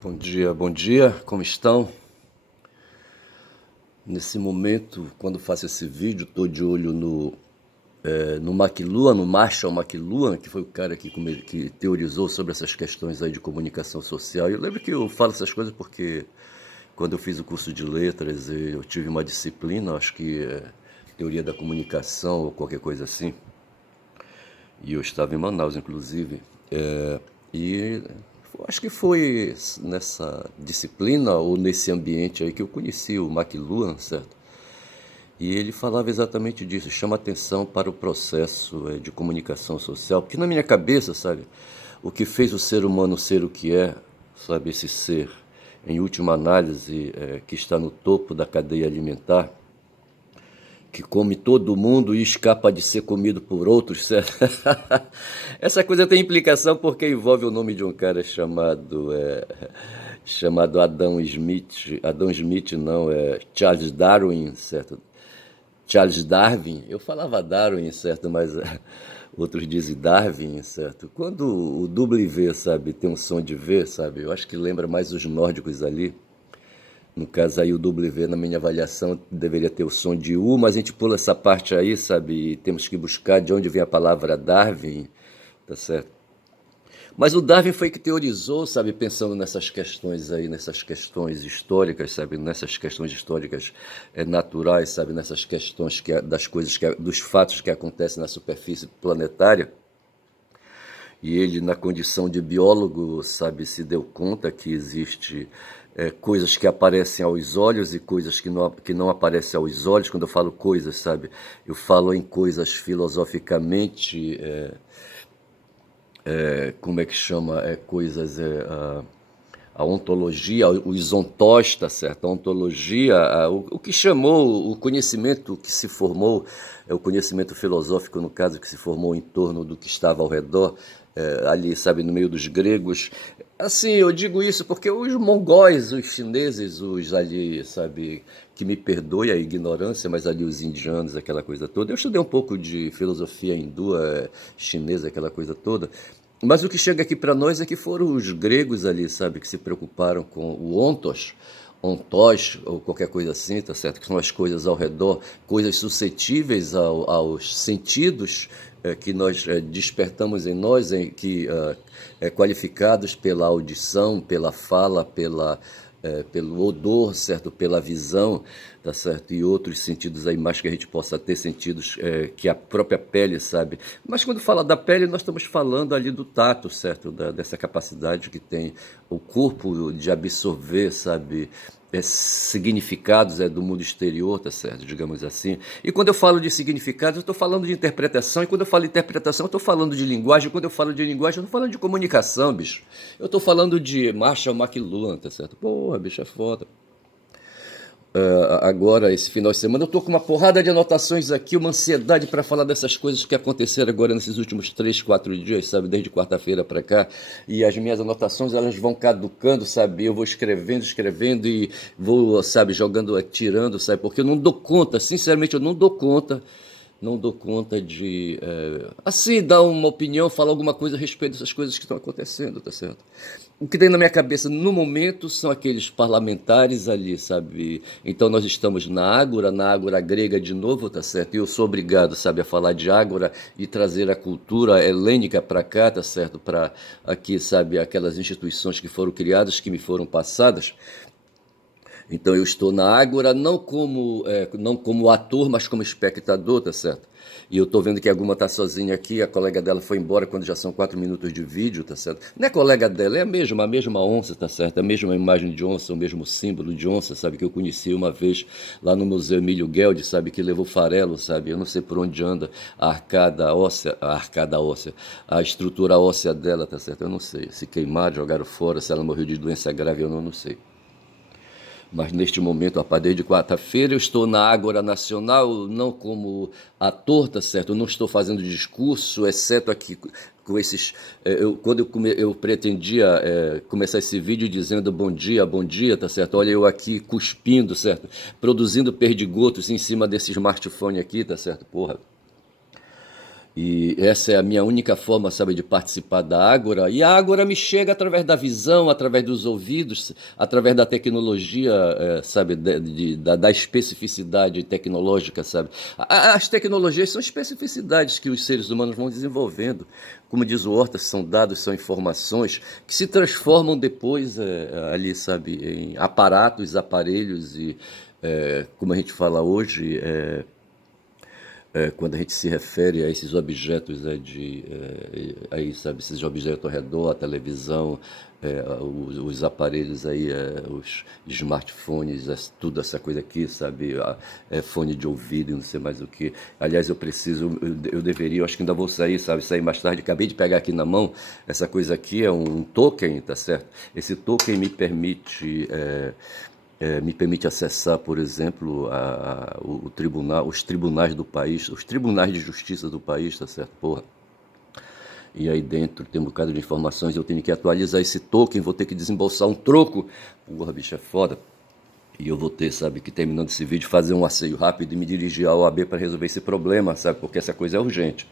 Bom dia, como estão? Nesse momento, quando faço esse vídeo, estou de olho no McLuhan, no Marshall McLuhan, que foi o cara que teorizou sobre essas questões aí de comunicação social. E eu lembro que eu falo essas coisas porque quando eu fiz o curso de letras, eu tive uma disciplina, acho que é teoria da comunicação ou qualquer coisa assim, e eu estava em Manaus, inclusive. E acho que foi nessa disciplina ou nesse ambiente aí que eu conheci o McLuhan, certo? E ele falava exatamente disso, chama atenção para o processo de comunicação social, porque na minha cabeça, sabe, o que fez o ser humano ser o que é, sabe, esse ser, em última análise, que está no topo da cadeia alimentar, que come todo mundo e escapa de ser comido por outros, certo? Essa coisa tem implicação porque envolve o nome de um cara chamado Adão Smith. Adão Smith não, é Charles Darwin, certo? Charles Darwin, eu falava Darwin, certo, mas outros dizem Darwin, certo? Quando o W, sabe, tem um som de V, sabe, eu acho que lembra mais os nórdicos ali. No caso aí o W, na minha avaliação, deveria ter o som de U, mas a gente pula essa parte aí, sabe, e temos que buscar de onde vem a palavra Darwin, tá certo? Mas o Darwin foi que teorizou, sabe, pensando nessas questões aí, nessas questões históricas, sabe, nessas questões históricas naturais, sabe, nessas questões das coisas, dos fatos que acontecem na superfície planetária. E ele, na condição de biólogo, sabe, se deu conta que existe coisas que aparecem aos olhos e coisas que não aparecem aos olhos. Quando eu falo coisas, sabe, eu falo em coisas filosoficamente como é que chama, coisas, a ontologia, os ontós, tá certo? A ontologia, o que chamou, o conhecimento que se formou, é o conhecimento filosófico, no caso, que se formou em torno do que estava ao redor, ali, sabe, no meio dos gregos. Assim, eu digo isso porque os mongóis, os chineses, os ali, sabe, que me perdoe a ignorância, mas ali os indianos, aquela coisa toda. Eu estudei um pouco de filosofia hindu, chinesa, aquela coisa toda. Mas o que chega aqui para nós é que foram os gregos ali, sabe, que se preocuparam com o ontos, ontós, ou qualquer coisa assim, tá certo? Que são as coisas ao redor, coisas suscetíveis aos sentidos que nós despertamos em nós, qualificados pela audição, pela fala, pelo odor, certo? Pela visão, tá certo? E outros sentidos aí mais que a gente possa ter, sentidos que a própria pele, sabe? Mas quando fala da pele, nós estamos falando ali do tato, certo? Dessa capacidade que tem o corpo de absorver, sabe? Significados do mundo exterior, tá certo? Digamos assim. E quando eu falo de significados, eu estou falando de interpretação. E quando eu falo de interpretação, eu estou falando de linguagem. E quando eu falo de linguagem, eu estou falando de comunicação, bicho. Eu estou falando de Marshall McLuhan, tá certo? Porra, bicho, é foda. Agora, esse final de semana, eu tô com uma porrada de anotações aqui, uma ansiedade para falar dessas coisas que aconteceram agora nesses últimos 3, 4 dias, sabe, desde quarta-feira para cá. E as minhas anotações, elas vão caducando, sabe, eu vou escrevendo e vou, sabe, jogando, tirando, sabe, porque eu não dou conta, sinceramente, eu não dou conta de, assim, dar uma opinião, falar alguma coisa a respeito dessas coisas que estão acontecendo, tá certo? O que tem na minha cabeça no momento são aqueles parlamentares ali, sabe? Então nós estamos na ágora grega de novo, tá certo? E eu sou obrigado, sabe, a falar de ágora e trazer a cultura helênica para cá, tá certo? Para aqui, sabe, aquelas instituições que foram criadas, que me foram passadas. Então eu estou na Ágora não como ator, mas como espectador, tá certo? E eu tô vendo que a Guma tá sozinha aqui, a colega dela foi embora quando já são 4 minutos de vídeo, tá certo? Não é colega dela, é a mesma onça, tá certo? A mesma imagem de onça, o mesmo símbolo de onça, sabe? Que eu conheci uma vez lá no Museu Emílio Gueldi, sabe? Que levou farelo, sabe? Eu não sei por onde anda a arcada óssea, a estrutura óssea dela, tá certo? Eu não sei. Se queimaram, jogaram fora, se ela morreu de doença grave, eu não sei. Mas neste momento, a partir de quarta-feira, eu estou na Ágora Nacional, não como ator, tá certo? Eu não estou fazendo discurso, exceto aqui com esses. Quando eu pretendia começar esse vídeo dizendo bom dia, tá certo? Olha, eu aqui cuspindo, certo? Produzindo perdigotos em cima desse smartphone aqui, tá certo? Porra. E essa é a minha única forma, sabe, de participar da Ágora. E a Ágora me chega através da visão, através dos ouvidos, através da tecnologia, sabe, da especificidade tecnológica, sabe. As tecnologias são especificidades que os seres humanos vão desenvolvendo. Como diz o Horta, são dados, são informações que se transformam depois ali, sabe, em aparatos, aparelhos e, como a gente fala hoje, quando a gente se refere a esses objetos aí, sabe, esses objetos ao redor, a televisão, os aparelhos aí, os smartphones, tudo essa coisa aqui, sabe, fone de ouvido, não sei mais o que. Aliás, eu deveria, eu acho que ainda vou sair, sabe, sair mais tarde. Acabei de pegar aqui na mão, essa coisa aqui é um token, tá certo? Esse token me permite acessar, por exemplo, o tribunal, os tribunais do país, os tribunais de justiça do país, tá certo? Porra. E aí dentro tem um bocado de informações, eu tenho que atualizar esse token, vou ter que desembolsar um troco. Porra, bicho, é foda. E eu vou ter, sabe, que terminando esse vídeo, fazer um asseio rápido e me dirigir à OAB para resolver esse problema, sabe? Porque essa coisa é urgente.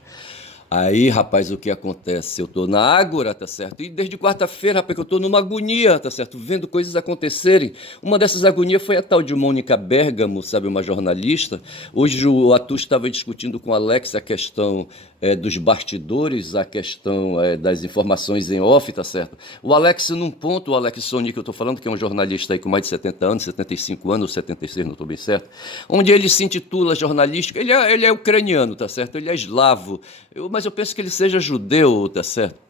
Aí, rapaz, o que acontece? Eu tô na Ágora, tá certo? E desde quarta-feira, rapaz, que eu tô numa agonia, tá certo? Vendo coisas acontecerem. Uma dessas agonias foi a tal de Mônica Bergamo, sabe? Uma jornalista. Hoje o Atu estava discutindo com o Alex a questão dos bastidores, a questão das informações em off, tá certo? O Alex, num ponto, o Alex Sony, que eu tô falando, que é um jornalista aí com mais de 70 anos, 75 anos, ou 76, não estou bem certo, onde ele se intitula jornalístico, ele é ucraniano, tá certo? Ele é eslavo, mas eu penso que ele seja judeu, tá certo?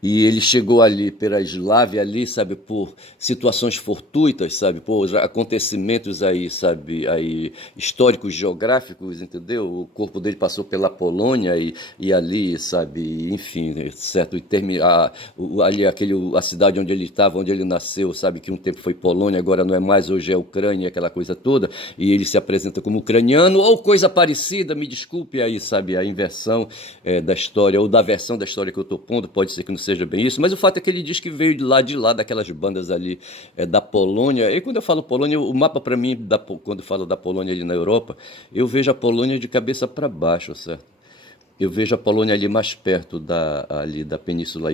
E ele chegou ali pela Eslávia ali, sabe, por situações fortuitas, sabe, por acontecimentos aí, sabe, aí históricos, geográficos, entendeu? O corpo dele passou pela Polônia e ali, sabe, enfim, certo, e ali a cidade onde ele estava, onde ele nasceu, sabe, que um tempo foi Polônia, agora não é mais, hoje é Ucrânia, aquela coisa toda, e ele se apresenta como ucraniano ou coisa parecida, me desculpe aí, sabe, a inversão da história ou da versão da história que eu estou pondo, pode ser que não seja bem isso, mas o fato é que ele diz que veio de lá daquelas bandas ali da Polônia. E quando eu falo Polônia, o mapa para mim, quando eu falo da Polônia ali na Europa, eu vejo a Polônia de cabeça para baixo, certo? Eu vejo a Polônia ali mais perto ali da Península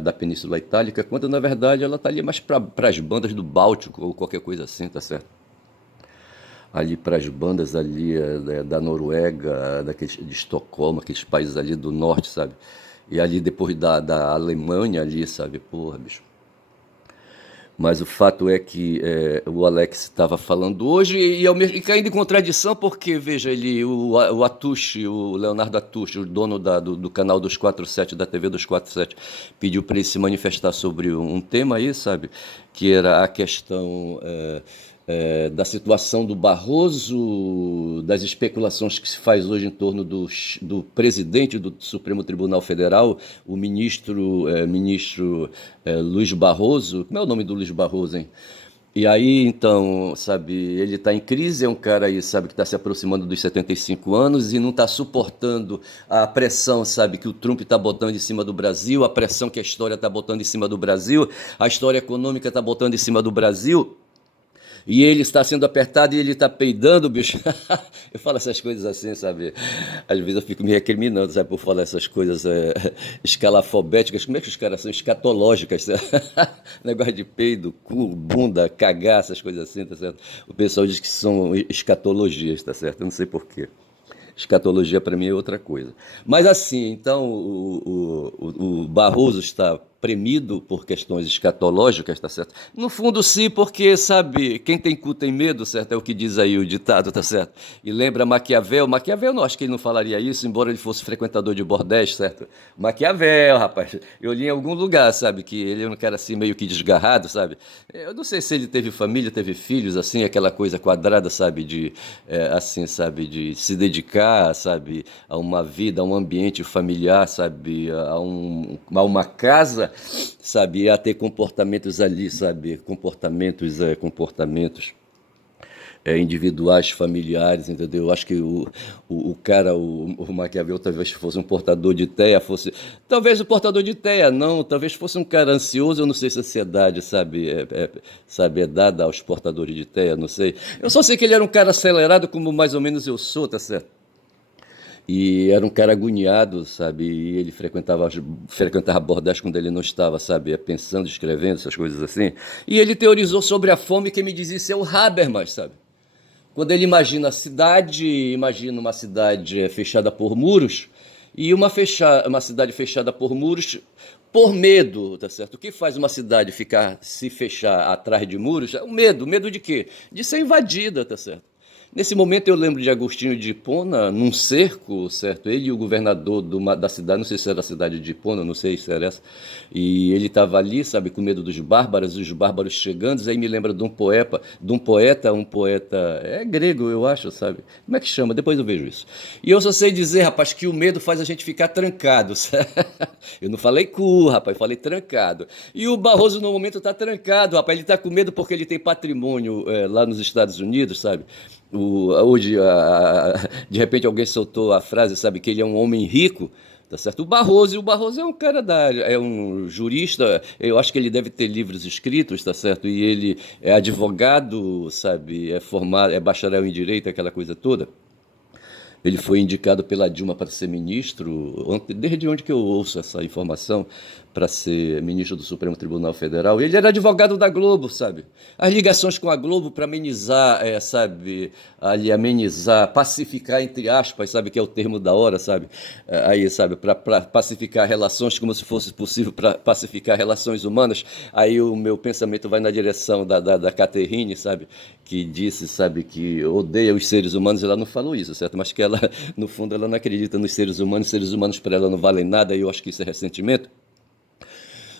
da Península Itálica, quando na verdade ela está ali mais para as bandas do Báltico ou qualquer coisa assim, tá certo? Ali para as bandas ali da Noruega, de Estocolmo, aqueles países ali do norte, sabe? E ali depois da Alemanha ali, sabe? Porra, bicho. Mas o fato é que o Alex estava falando hoje e caindo em contradição, porque, veja, o Atushi, o Leonardo Atushi, o dono do canal 247, da TV 247, pediu para ele se manifestar sobre um tema aí, sabe? Que era a questão da situação do Barroso, das especulações que se faz hoje em torno do presidente do Supremo Tribunal Federal, o ministro Luiz Barroso. Como é o nome do Luiz Barroso, hein? E aí, então, sabe, ele está em crise, é um cara aí, sabe, que está se aproximando dos 75 anos e não está suportando a pressão, sabe, que o Trump está botando em cima do Brasil, a pressão que a história está botando em cima do Brasil, a história econômica está botando em cima do Brasil. E ele está sendo apertado e ele está peidando, bicho. Eu falo essas coisas assim, sabe? Às vezes eu fico me recriminando, sabe, por falar essas coisas escalafobéticas. Como é que os caras são? Escatológicas, sabe? Negócio de peido, cu, bunda, cagar, essas coisas assim, tá certo? O pessoal diz que são escatologias, tá certo? Eu não sei porquê. Escatologia para mim é outra coisa. Mas assim, então o Barroso está premido por questões escatológicas, tá certo? No fundo, sim, porque, sabe, quem tem cu tem medo, certo? É o que diz aí o ditado, tá certo? E lembra Maquiavel. Maquiavel, não acho que ele não falaria isso, embora ele fosse frequentador de bordéis, certo? Maquiavel, rapaz. Eu li em algum lugar, sabe, que ele era um cara assim meio que desgarrado, sabe? Eu não sei se ele teve família, teve filhos, assim, aquela coisa quadrada, sabe, assim, sabe, de se dedicar, sabe, a uma vida, a um ambiente familiar, sabe, a uma casa, sabe, a ter comportamentos ali, sabe, comportamentos individuais, familiares, entendeu? Eu acho que o cara, o Maquiavel, talvez fosse um portador de teia, talvez o portador de teia, não, talvez fosse um cara ansioso, eu não sei se a ansiedade, sabe, sabe, é dada aos portadores de teia, não sei. Eu só sei que ele era um cara acelerado, como mais ou menos eu sou, tá certo? E era um cara agoniado, sabe? E ele frequentava bordéis quando ele não estava, sabe? Pensando, escrevendo, essas coisas assim. E ele teorizou sobre a fome, quem me dizia isso é o Habermas, sabe? Quando ele imagina a cidade, imagina uma cidade fechada por muros e uma cidade fechada por muros por medo, tá certo? O que faz uma cidade se fechar atrás de muros? É o medo. Medo de quê? De ser invadida, tá certo? Nesse momento eu lembro de Agostinho de Hipona, num cerco, certo? Ele e o governador da cidade, não sei se era a cidade de Hipona, não sei se era essa, e ele estava ali, sabe, com medo dos bárbaros, os bárbaros chegando, e aí me lembra um poeta, é grego, eu acho, sabe? Como é que chama? Depois eu vejo isso. E eu só sei dizer, rapaz, que o medo faz a gente ficar trancado, sabe? Eu não falei cu, rapaz, falei trancado. E o Barroso no momento está trancado, rapaz, ele está com medo porque ele tem patrimônio lá nos Estados Unidos, sabe? Hoje, de repente, alguém soltou a frase, sabe, que ele é um homem rico, tá certo? O Barroso é um cara é um jurista, eu acho que ele deve ter livros escritos, tá certo? E ele é advogado, sabe, é formado, é bacharel em direito, aquela coisa toda. Ele foi indicado pela Dilma para ser ministro, desde onde que eu ouço essa informação, para ser ministro do Supremo Tribunal Federal. Ele era advogado da Globo, sabe? As ligações com a Globo para amenizar, sabe, ali amenizar, pacificar entre aspas, sabe, que é o termo da hora, sabe? Aí, sabe, para pacificar relações como se fosse possível para pacificar relações humanas. Aí o meu pensamento vai na direção da Catherine, sabe? Que disse, sabe, que odeia os seres humanos. Ela não falou isso, certo? Mas que ela, no fundo, ela não acredita nos seres humanos para ela não valem nada, e eu acho que isso é ressentimento.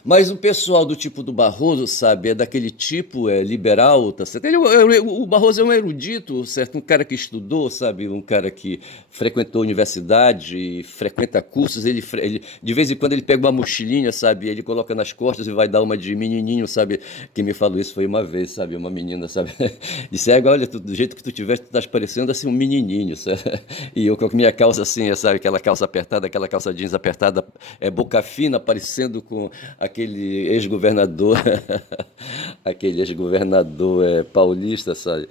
Mas o pessoal do tipo do Barroso, sabe, é daquele tipo liberal, tá certo? O Barroso é um erudito, certo? Um cara que estudou, sabe? Um cara que frequentou universidade, frequenta cursos. De vez em quando ele pega uma mochilinha, sabe? Ele coloca nas costas e vai dar uma de menininho, sabe? Quem me falou isso foi uma vez, sabe? Uma menina, sabe? Disse, olha, do jeito que tu tiveste, tu estás parecendo assim um menininho, sabe? E eu com a minha calça assim, sabe? Aquela calça apertada, aquela calça jeans apertada, boca fina, parecendo com aquele ex-governador, aquele ex-governador paulista, sabe?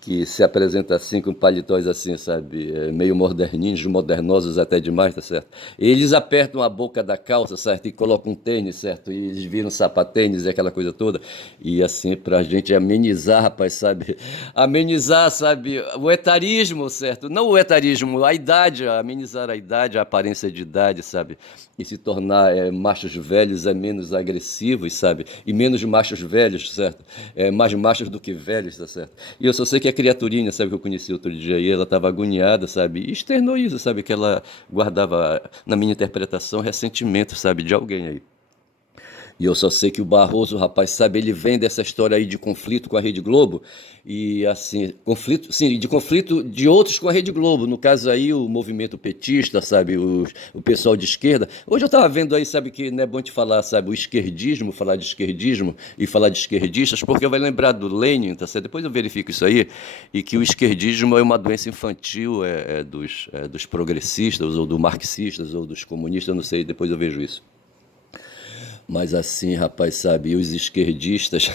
Que se apresenta assim com paletós assim, sabe? Meio moderninhos, modernosos até demais, tá certo? Eles apertam a boca da calça, certo? E colocam um tênis, certo? E eles viram sapatênis e aquela coisa toda. E assim, pra gente amenizar, rapaz, sabe? Amenizar, sabe? O etarismo, certo? Não o etarismo, a idade, amenizar a idade, a aparência de idade, sabe? E se tornar machos velhos menos agressivos, sabe? E menos machos velhos, certo? Mais machos do que velhos, tá certo? E eu só sei que a criaturinha, sabe, que eu conheci outro dia aí, ela estava agoniada, sabe? E externou isso, sabe? Que ela guardava, na minha interpretação, ressentimento, sabe? De alguém aí. E eu só sei que o Barroso, rapaz, sabe, ele vem dessa história aí de conflito com a Rede Globo, e assim, conflito, sim, de conflito de outros com a Rede Globo, no caso aí o movimento petista, sabe, o pessoal de esquerda. Hoje eu estava vendo aí, sabe, que não é bom te falar, sabe, o esquerdismo, falar de esquerdismo e falar de esquerdistas, porque vai lembrar do Lenin, tá certo? Depois eu verifico isso aí, e que o esquerdismo é uma doença infantil dos progressistas, ou dos marxistas, ou dos comunistas, eu não sei, depois eu vejo isso. Mas assim, rapaz, sabe, os esquerdistas,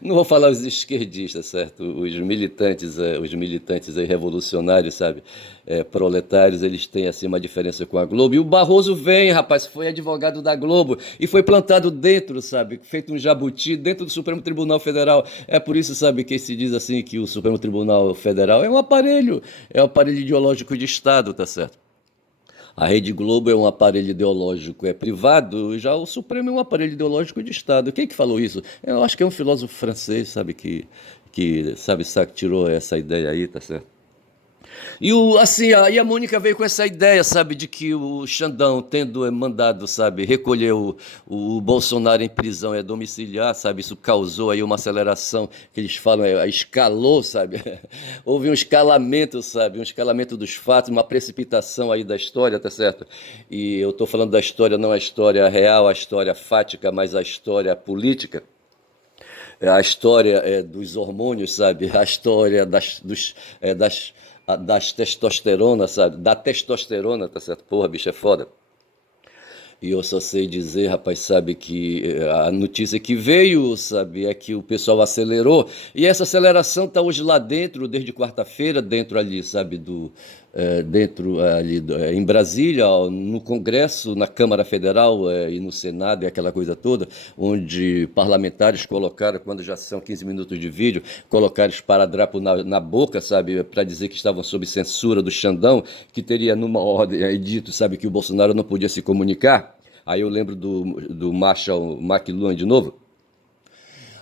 não vou falar os esquerdistas, certo? Os militantes aí revolucionários, sabe, proletários, eles têm assim uma diferença com a Globo. E o Barroso vem, rapaz, foi advogado da Globo e foi plantado dentro, sabe, feito um jabuti dentro do Supremo Tribunal Federal. É por isso, sabe, que se diz assim que o Supremo Tribunal Federal é um aparelho ideológico de Estado, tá certo? A Rede Globo é um aparelho ideológico, é privado, já o Supremo é um aparelho ideológico de Estado. Quem que falou isso? Eu acho que é um filósofo francês, sabe, sabe, tirou essa ideia aí, tá certo? Assim, aí a Mônica veio com essa ideia, sabe, de que o Xandão, tendo mandado, sabe, recolher o Bolsonaro em prisão domiciliar, sabe, isso causou aí uma aceleração, que eles falam, escalou, sabe, houve um escalamento, sabe, um escalamento dos fatos, uma precipitação aí da história, tá certo? E eu tô falando da história, não a história real, a história fática, mas a história política. A história dos hormônios, sabe? A história das testosterona, sabe? Da testosterona, tá certo? Porra, bicho, é foda. E eu só sei dizer, rapaz, sabe, que a notícia que veio, sabe, é que o pessoal acelerou. E essa aceleração está hoje lá dentro, desde quarta-feira, dentro ali, sabe, dentro ali em Brasília, ó, no Congresso, na Câmara Federal e no Senado e aquela coisa toda, onde parlamentares colocaram, quando já são 15 minutos de vídeo, colocaram esparadrapo na boca, sabe, para dizer que estavam sob censura do Xandão, que teria numa ordem aí dito, sabe, que o Bolsonaro não podia se comunicar. Aí eu lembro do Marshall McLuhan de novo.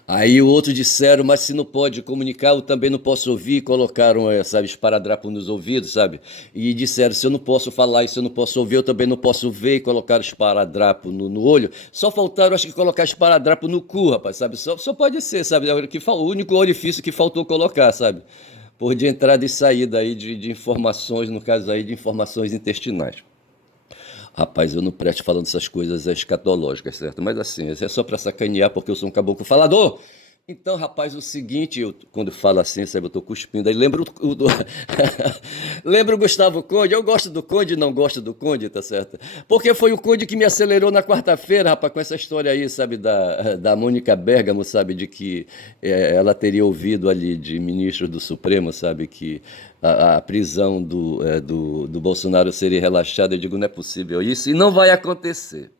Aí o outro disseram, mas se não pode comunicar, eu também não posso ouvir. Colocaram, sabe, esparadrapo nos ouvidos, sabe? E disseram, se eu não posso falar e se eu não posso ouvir, eu também não posso ver. E colocaram esparadrapo no olho. Só faltaram, acho que, colocar esparadrapo no cu, rapaz, sabe? Só pode ser, sabe? O único orifício que faltou colocar, sabe? Por de entrada e saída aí de informações, no caso aí de informações intestinais. Rapaz, eu não presto falando essas coisas escatológicas, certo? Mas assim, é só para sacanear porque eu sou um caboclo falador. Então, rapaz, o seguinte, quando falo assim, sabe, eu tô cuspindo. Aí lembro lembro o Gustavo Conde. Eu gosto do Conde e não gosto do Conde, tá certo? Porque foi o Conde que me acelerou na quarta-feira, rapaz, com essa história aí, sabe, da Mônica Bergamo, sabe, de que ela teria ouvido ali de ministros do Supremo, sabe, que a prisão do Bolsonaro seria relaxada. Eu digo, não é possível isso, e não vai acontecer.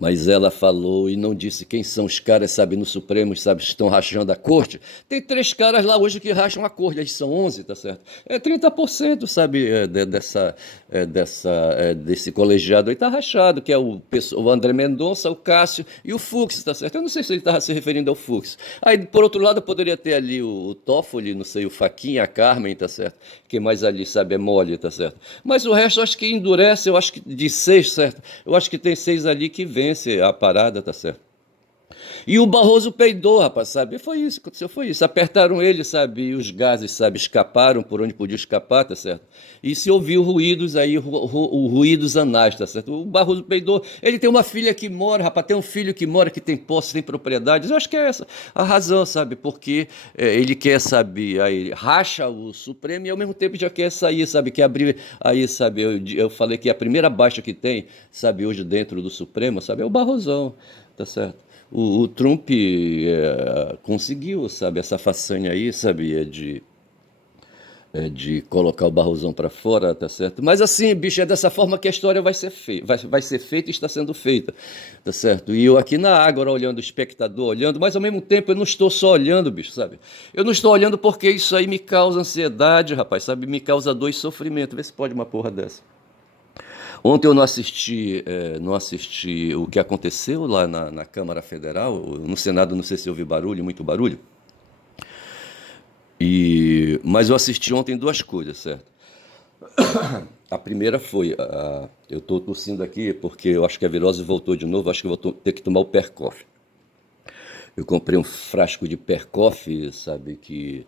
Mas ela falou e não disse quem são os caras, sabe, no Supremo, sabe, estão rachando a corte. Tem 3 caras lá hoje que racham a corte, eles são 11, tá certo? É 30%, sabe, desse colegiado aí tá rachado, que é o André Mendonça, o Cássio e o Fux, tá certo? Eu não sei se ele estava se referindo ao Fux. Aí, por outro lado, poderia ter ali o Toffoli, não sei, o Faquinha, a Carmen, tá certo? Quem mais ali, sabe, é mole, tá certo? Mas o resto, eu acho que endurece, eu acho que de 6, certo? Eu acho que tem 6 ali que vence a parada, tá certo? E o Barroso peidou, rapaz, sabe? Foi isso, aconteceu, foi isso. Apertaram ele, sabe? E os gases, sabe, escaparam por onde podia escapar, tá certo? E se ouviu ruídos aí, ruídos anais, tá certo? O Barroso peidou. Ele tem uma filha que mora, rapaz, tem um filho que mora, que tem posse, tem propriedades. Eu acho que é essa a razão, sabe? Porque ele quer, sabe, aí racha o Supremo e ao mesmo tempo já quer sair, sabe? Quer abrir aí, sabe? Eu falei que a primeira baixa que tem, sabe, hoje dentro do Supremo, sabe? É o Barrosão, tá certo? O Trump conseguiu, sabe, essa façanha aí, sabe, de colocar o Barrosão para fora, tá certo? Mas assim, bicho, é dessa forma que a história vai ser feita, vai ser feita e está sendo feita, tá certo? E eu aqui na Ágora olhando, o espectador olhando, mas ao mesmo tempo eu não estou só olhando, bicho, sabe? Eu não estou olhando porque isso aí me causa ansiedade, rapaz, sabe? Me causa dor e sofrimento. Vê se pode uma porra dessa. Ontem eu não assisti o que aconteceu lá na Câmara Federal, no Senado, não sei se houve barulho, muito barulho. Mas eu assisti ontem duas coisas, certo? A primeira foi, eu estou tossindo aqui porque eu acho que a virose voltou de novo, acho que eu vou ter que tomar o Percoff. Eu comprei um frasco de Percoff, sabe, que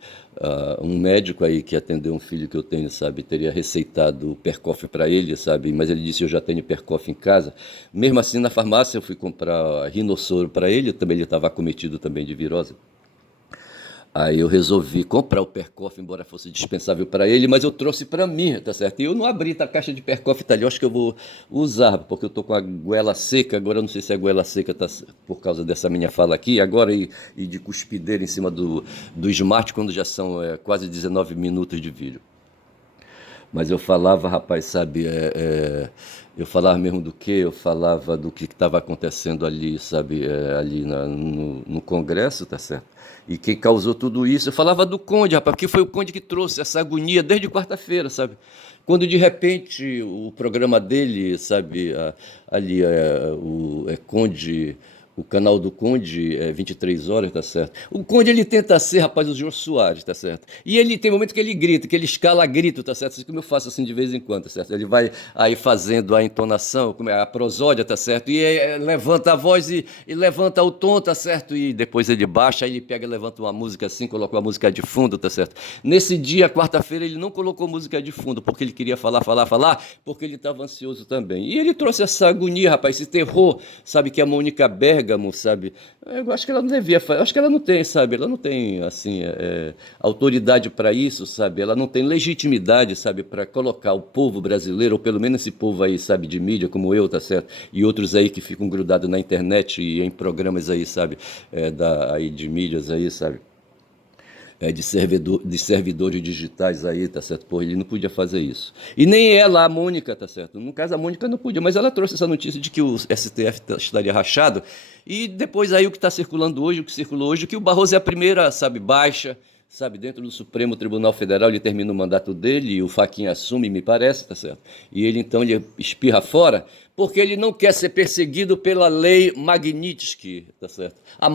um médico aí que atendeu um filho que eu tenho, sabe, teria receitado Percoff para ele, sabe, mas ele disse, eu já tenho Percoff em casa. Mesmo assim, na farmácia eu fui comprar Rinossoro para ele, também ele estava acometido também de virose. Aí eu resolvi comprar o Percoff, embora fosse dispensável para ele, mas eu trouxe para mim, tá certo? E eu não abri, tá, a caixa de Percoff tá ali, eu acho que eu vou usar, porque eu tô com a goela seca, agora eu não sei se a goela seca tá por causa dessa minha fala aqui, agora e de cuspideira em cima do smart, quando já são quase 19 minutos de vídeo. Mas eu falava, rapaz, sabe, eu falava mesmo do quê? Eu falava do que estava acontecendo ali, sabe, ali no Congresso, tá certo? E quem causou tudo isso, eu falava do Conde, rapaz, porque foi o Conde que trouxe essa agonia desde quarta-feira, sabe? Quando de repente o programa dele, sabe, ali Conde, o canal do Conde é 23 horas, tá certo? O Conde, ele tenta ser, rapaz, o Jô Soares, tá certo? E ele tem momento que ele grita, que ele escala grito, tá certo? Assim como eu faço assim de vez em quando, tá certo? Ele vai aí fazendo a entonação, a prosódia, tá certo? E levanta a voz e levanta o tom, tá certo? E depois ele baixa, aí ele pega e levanta uma música assim, coloca uma música de fundo, tá certo? Nesse dia, quarta-feira, ele não colocou música de fundo, porque ele queria falar, porque ele estava ansioso também. E ele trouxe essa agonia, rapaz, esse terror, sabe, que a Mônica Bergamo Bergamo, sabe? Eu acho que ela não devia fazer, acho que ela não tem, sabe? Ela não tem, assim, autoridade para isso, sabe? Ela não tem legitimidade, sabe, para colocar o povo brasileiro, ou pelo menos esse povo aí, sabe, de mídia, como eu, tá certo? E outros aí que ficam grudados na internet e em programas aí, sabe? Aí de mídias aí, sabe? De servidores digitais aí, tá certo? Pô, ele não podia fazer isso. E nem ela, a Mônica, tá certo? No caso, a Mônica não podia, mas ela trouxe essa notícia de que o STF estaria rachado. E depois aí o que está circulando hoje, o que circulou hoje, que o Barroso é a primeira, sabe, baixa, sabe, dentro do Supremo Tribunal Federal, ele termina o mandato dele e o Fachin assume, me parece, tá certo? E ele então ele espirra fora, porque ele não quer ser perseguido pela lei Magnitsky, tá certo? A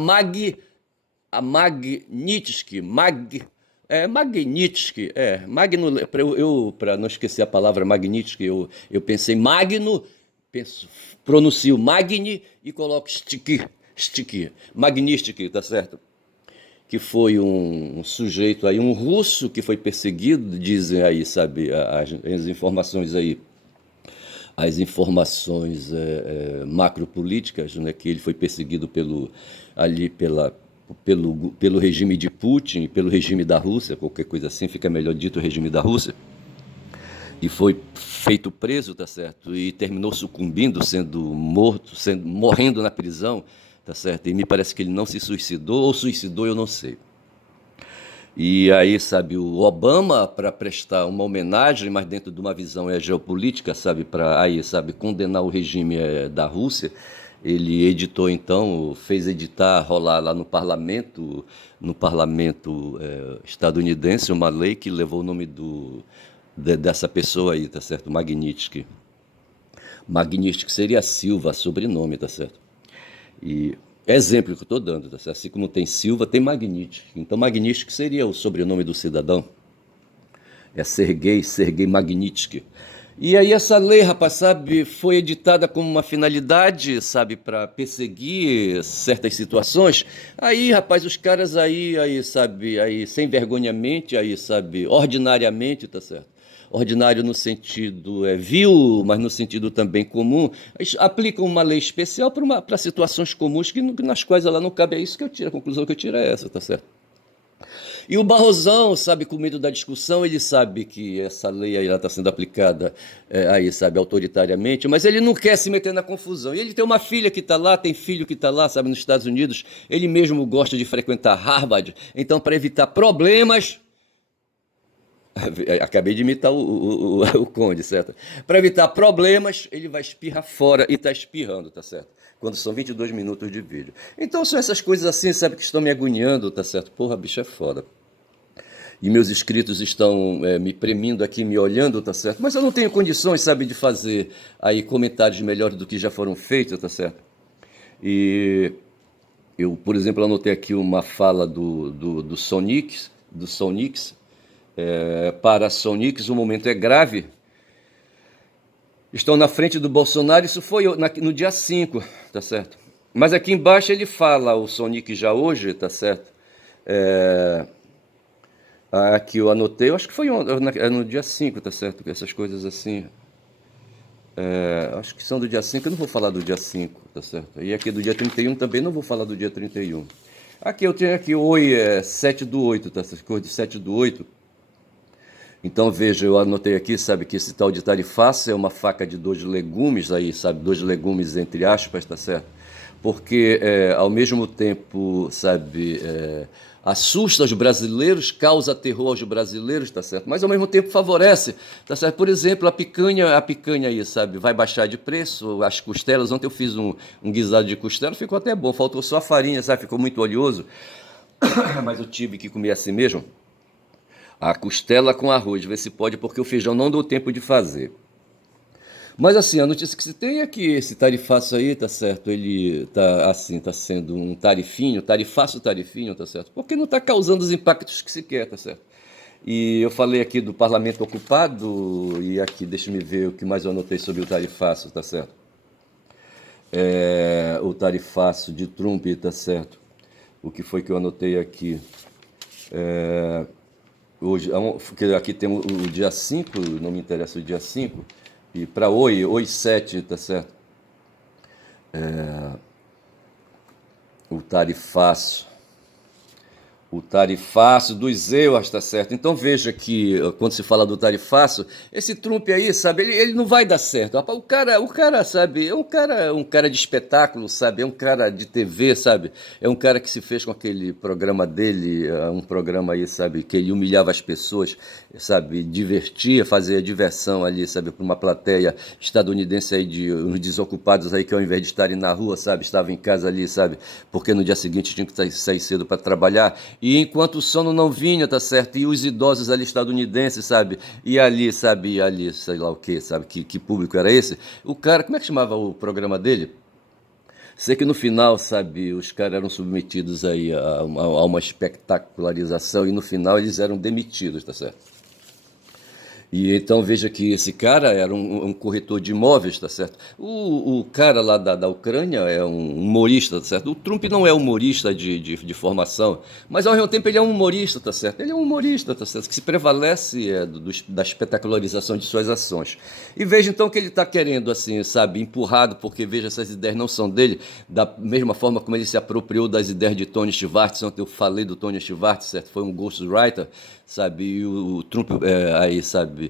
Magnitsky, Magnitsky, Magno, para não esquecer a palavra Magnitsky, eu pensei Magno, pronuncio Magni e coloco sticky, Magnitsky, tá certo? Que foi um sujeito aí, um russo que foi perseguido, dizem aí, sabe, as informações aí, as informações macropolíticas, né, que ele foi perseguido pelo regime de Putin, pelo regime da Rússia, qualquer coisa assim, fica melhor dito o regime da Rússia, e foi feito preso, tá certo? E terminou sucumbindo, sendo morto, morrendo na prisão, tá certo? E me parece que ele não se suicidou, ou suicidou, eu não sei. E aí, sabe, o Obama, para prestar uma homenagem, mas dentro de uma visão geopolítica, sabe, para aí, sabe, condenar o regime da Rússia, ele editou então, fez editar, rolar lá no parlamento estadunidense, uma lei que levou o nome dessa pessoa aí, tá certo? Magnitsky. Magnitsky seria Silva, sobrenome, tá certo? E exemplo que eu estou dando, tá certo? Assim como tem Silva, tem Magnitsky. Então Magnitsky seria o sobrenome do cidadão. É Sergei Magnitsky. E aí essa lei, rapaz, sabe, foi editada como uma finalidade, sabe, para perseguir certas situações. Aí, rapaz, os caras aí, sabe, aí sem vergonhamente, aí, sabe, ordinariamente, tá certo? Ordinário no sentido vil, mas no sentido também comum, aplicam uma lei especial para situações comuns nas quais ela não cabe. É isso que eu tiro, a conclusão que eu tiro é essa, tá certo? E o Barrosão, sabe, com medo da discussão, ele sabe que essa lei aí está sendo aplicada aí, sabe, autoritariamente, mas ele não quer se meter na confusão. E ele tem uma filha que está lá, tem filho que está lá, sabe, nos Estados Unidos. Ele mesmo gosta de frequentar Harvard. Então, para evitar problemas, acabei de imitar o Conde, certo? Para evitar problemas, ele vai espirrar fora e está espirrando, tá certo? Quando são 22 minutos de vídeo. Então são essas coisas assim, sabe, que estão me agoniando, tá certo? Porra, bicho, é foda. E meus inscritos estão me premindo aqui, me olhando, tá certo? Mas eu não tenho condições, sabe, de fazer aí comentários melhores do que já foram feitos, tá certo? E eu, por exemplo, anotei aqui uma fala do Sonix, para Sonix, o momento é grave. Estão na frente do Bolsonaro, isso foi no dia 5, tá certo? Mas aqui embaixo ele fala, o Sonic já hoje, tá certo? Aqui eu anotei, eu acho que foi no dia 5, tá certo? Essas coisas assim. Acho que são do dia 5, eu não vou falar do dia 5, tá certo? E aqui do dia 31 também não vou falar do dia 31. Aqui eu tenho aqui, oi, 7/8, tá certo? Coisa de 7/8. Então veja, eu anotei aqui, sabe, que esse tal de tarifaço é uma faca de 2 legumes aí, sabe, 2 legumes entre aspas, tá certo? Porque ao mesmo tempo, sabe, assusta os brasileiros, causa terror aos brasileiros, tá certo? Mas ao mesmo tempo favorece, tá certo? Por exemplo, a picanha aí, sabe, vai baixar de preço, as costelas, ontem eu fiz um guisado de costela, ficou até bom, faltou só a farinha, sabe, ficou muito oleoso, mas eu tive que comer assim mesmo. A costela com arroz, ver se pode, porque o feijão não deu tempo de fazer. Mas assim, a notícia que se tem é que esse tarifaço aí, tá certo? Ele tá assim, tá sendo um tarifinho, tá certo? Porque não tá causando os impactos que se quer, tá certo? E eu falei aqui do parlamento ocupado, e aqui, deixa me ver o que mais eu anotei sobre o tarifaço, tá certo? O tarifaço de Trump, tá certo? O que foi que eu anotei aqui? Hoje, porque aqui tem o dia 5, não me interessa o dia 5, e para hoje 7, tá certo? O tarifaço. O tarifaço dos EUAs, tá certo? Então veja que quando se fala do tarifaço, esse Trump aí, sabe, ele não vai dar certo. O cara, sabe, é um cara de espetáculo, sabe? É um cara de TV, sabe? É um cara que se fez com aquele programa dele, um programa aí, sabe, que ele humilhava as pessoas, sabe, divertia, fazia diversão ali, sabe, para uma plateia estadunidense aí de uns desocupados aí que ao invés de estarem na rua, sabe, estavam em casa ali, sabe? Porque no dia seguinte tinham que sair cedo para trabalhar. E enquanto o sono não vinha, tá certo? E os idosos ali estadunidenses, sabe? E ali, sabe? E ali, sei lá o que, sabe? Que público era esse? O cara, como é que chamava o programa dele? Sei que no final, sabe, os caras eram submetidos aí a uma espetacularização e no final eles eram demitidos, tá certo? E então veja que esse cara era um corretor de imóveis, tá certo? O cara lá da Ucrânia é um humorista, tá certo? O Trump não é humorista de formação, mas ao mesmo tempo ele é um humorista, tá certo? Ele é um humorista, tá certo? Que se prevalece da espetacularização de suas ações. E veja então que ele está querendo, assim, sabe, empurrado, porque veja, essas ideias não são dele, da mesma forma como ele se apropriou das ideias de Tony Schwartz. Ontem eu falei do Tony Schwartz, certo? Foi um ghostwriter, sabe? E o Trump aí, sabe,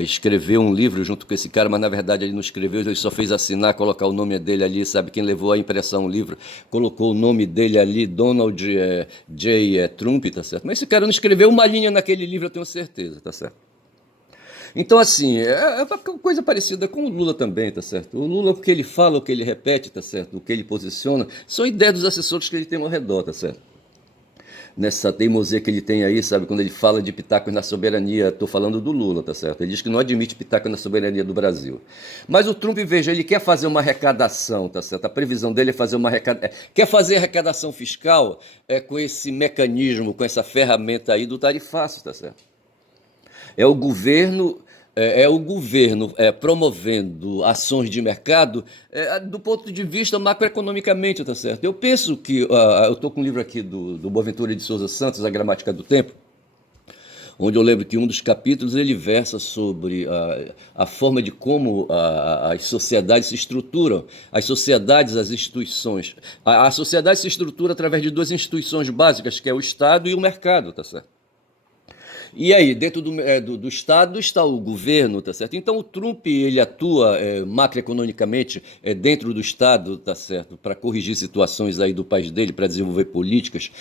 escreveu um livro junto com esse cara, mas na verdade ele não escreveu, ele só fez assinar, colocar o nome dele ali, sabe? Quem levou a impressão o livro, colocou o nome dele ali, Donald J. Trump, tá certo? Mas esse cara não escreveu uma linha naquele livro, eu tenho certeza, tá certo? Então, assim, é uma coisa parecida com o Lula também, tá certo? O Lula, o que ele fala, o que ele repete, tá certo? O que ele posiciona, são ideias dos assessores que ele tem ao redor, tá certo? Nessa teimosia que ele tem aí, sabe? Quando ele fala de pitacos na soberania, estou falando do Lula, tá certo? Ele diz que não admite pitaco na soberania do Brasil. Mas o Trump, veja, ele quer fazer uma arrecadação, tá certo? A previsão dele é fazer uma arrecadação. Quer fazer arrecadação fiscal com esse mecanismo, com essa ferramenta aí do tarifaço, tá certo? É o governo. Promovendo ações de mercado do ponto de vista macroeconomicamente, tá certo? Eu penso que, eu estou com um livro aqui do Boaventura de Souza Santos, A Gramática do Tempo, onde eu lembro que um dos capítulos ele versa sobre a forma de como as sociedades se estruturam, as sociedades, as instituições. A sociedade se estrutura através de duas instituições básicas, que é o Estado e o mercado, tá certo? E aí, dentro do Estado está o governo, tá certo? Então o Trump ele atua macroeconomicamente dentro do Estado, tá certo? Para corrigir situações aí do país dele, para desenvolver políticas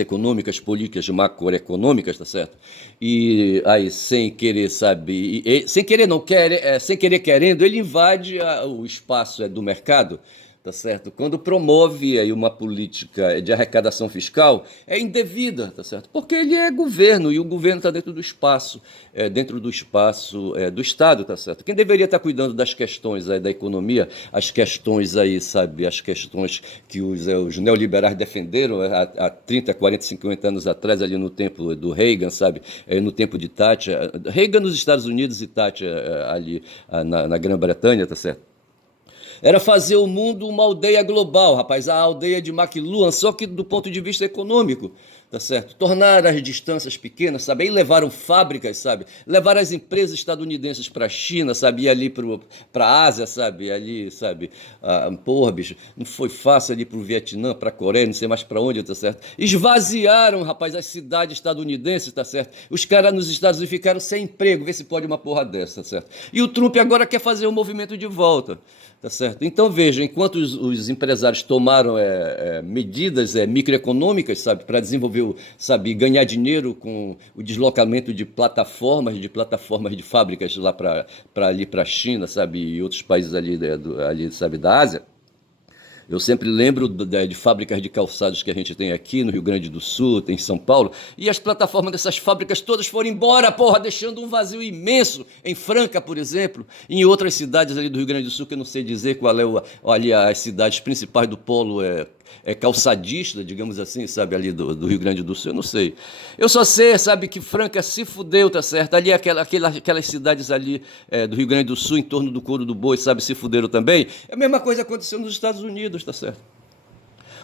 econômicas, políticas macroeconômicas, tá certo? E aí, sem querer, sabe? Sem querer não, sem querer querendo, ele invade o espaço do mercado, tá certo? Quando promove aí uma política de arrecadação fiscal, é indevida, tá certo? Porque ele é governo e o governo está dentro do espaço do Estado, tá certo? Quem deveria estar cuidando das questões aí da economia, as questões aí, sabe, as questões que os neoliberais defenderam há 30, 40, 50 anos atrás, ali no tempo do Reagan, sabe? No tempo de Thatcher, Reagan nos Estados Unidos e Thatcher ali na Grã-Bretanha, tá certo? Era fazer o mundo uma aldeia global, rapaz, a aldeia de McLuhan, só que do ponto de vista econômico, tá certo? Tornar as distâncias pequenas, sabe? Aí levaram fábricas, sabe? Levaram as empresas estadunidenses para a China, sabe? E ali para a Ásia, sabe? Ali, sabe? Porra, bicho, não foi fácil ali para o Vietnã, para a Coreia, não sei mais para onde, tá certo? Esvaziaram, rapaz, as cidades estadunidenses, tá certo? Os caras nos Estados Unidos ficaram sem emprego, vê se pode uma porra dessa, tá certo? E o Trump agora quer fazer o movimento de volta. Tá certo? Então veja, enquanto os empresários tomaram medidas microeconômicas, sabe, para desenvolver, sabe, ganhar dinheiro com o deslocamento de fábricas lá para ali para a China, sabe, e outros países ali, sabe, da Ásia. Eu sempre lembro de fábricas de calçados que a gente tem aqui no Rio Grande do Sul, tem em São Paulo, e as plataformas dessas fábricas todas foram embora, porra, deixando um vazio imenso em Franca, por exemplo, e em outras cidades ali do Rio Grande do Sul, que eu não sei dizer qual é ali as cidades principais do polo calçadista, digamos assim, sabe, ali do Rio Grande do Sul, eu não sei. Eu só sei, sabe, que Franca se fudeu, tá certo? Ali aquelas cidades ali do Rio Grande do Sul, em torno do Couro do Boi, sabe, se fuderam também. É a mesma coisa aconteceu nos Estados Unidos, tá certo?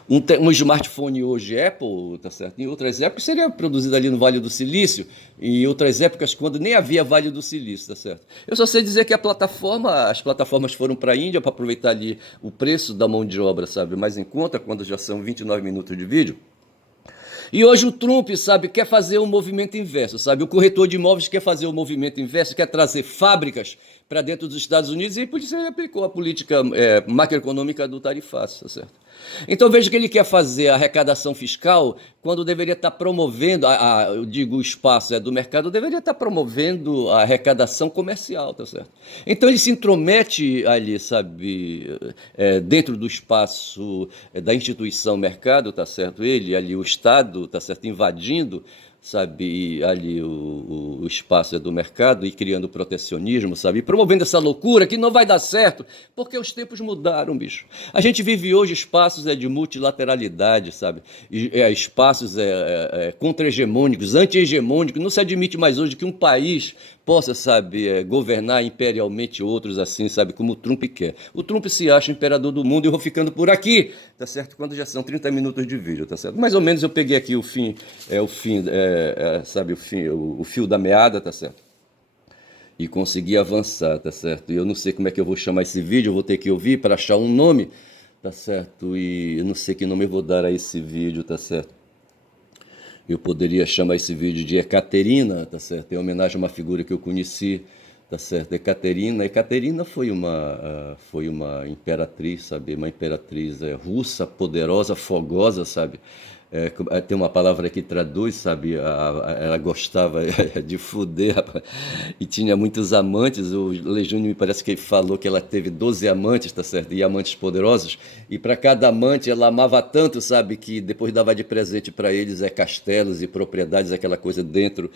Um smartphone hoje Apple, tá certo? Em outras épocas seria produzido ali no Vale do Silício, em outras épocas quando nem havia Vale do Silício, tá certo? Eu só sei dizer que as plataformas foram para a Índia para aproveitar ali o preço da mão de obra, sabe, mais em conta, quando já são 29 minutos de vídeo. E hoje o Trump, sabe, quer fazer o movimento inverso, sabe? O corretor de imóveis quer fazer o movimento inverso, quer trazer fábricas para dentro dos Estados Unidos e por isso ele aplicou a política macroeconômica do tarifácio, tá certo? Então veja que ele quer fazer a arrecadação fiscal quando deveria estar promovendo, eu digo o espaço do mercado, deveria estar promovendo a arrecadação comercial, tá certo? Então ele se intromete ali, sabe, dentro do espaço da instituição mercado, tá certo? Ele ali, o Estado, tá certo, invadindo, sabe, ali o espaço do mercado e criando protecionismo, sabe, e promovendo essa loucura que não vai dar certo, porque os tempos mudaram, bicho. A gente vive hoje espaços de multilateralidade, sabe, espaços contra-hegemônicos, anti-hegemônicos. Não se admite mais hoje que um país possa, sabe, governar imperialmente outros assim, sabe, como o Trump quer. O Trump se acha imperador do mundo e eu vou ficando por aqui, tá certo? Quando já são 30 minutos de vídeo, tá certo? Mais ou menos eu peguei aqui sabe, o fio da meada, tá certo? E consegui avançar, tá certo? E eu não sei como é que eu vou chamar esse vídeo, eu vou ter que ouvir para achar um nome, tá certo? E eu não sei que nome eu vou dar a esse vídeo, tá certo? Eu poderia chamar esse vídeo de Ekaterina, tá certo? Em homenagem a uma figura que eu conheci, tá certo? Ekaterina. Ekaterina foi uma imperatriz, sabe? Uma imperatriz russa, poderosa, fogosa, sabe? Tem uma palavra que traduz, sabe? Ela gostava de fuder, rapaz, e tinha muitos amantes. O Lejúnio me parece que ele falou que ela teve 12 amantes, tá certo? E amantes poderosos. E para cada amante ela amava tanto, sabe? Que depois dava de presente para eles castelos e propriedades, aquela coisa dentro,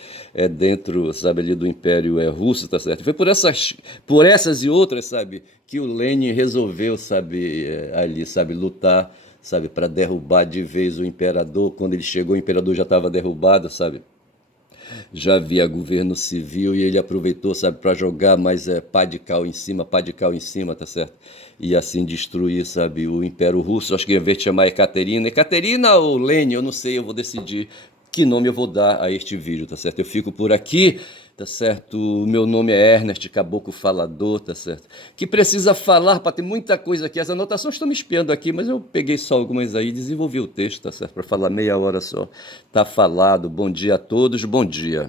sabe? Ali do Império Russo, tá certo? Foi por essas e outras, sabe? Que o Lenin resolveu, sabe? Ali, sabe? Lutar, sabe, para derrubar de vez o imperador. Quando ele chegou, o imperador já estava derrubado, sabe? Já havia governo civil e ele aproveitou, sabe, para jogar mais pá de cal em cima, tá certo? E assim destruir, sabe, o Império Russo. Acho que ao invés de chamar Ekaterina ou Lenin, eu não sei, eu vou decidir que nome eu vou dar a este vídeo, tá certo? Eu fico por aqui, tá certo? O meu nome é Ernest Caboclo Falador, tá certo? Que precisa falar para ter muita coisa aqui. As anotações estão me espiando aqui, mas eu peguei só algumas aí e desenvolvi o texto, tá certo? Para falar meia hora só. Tá falado. Bom dia a todos, bom dia.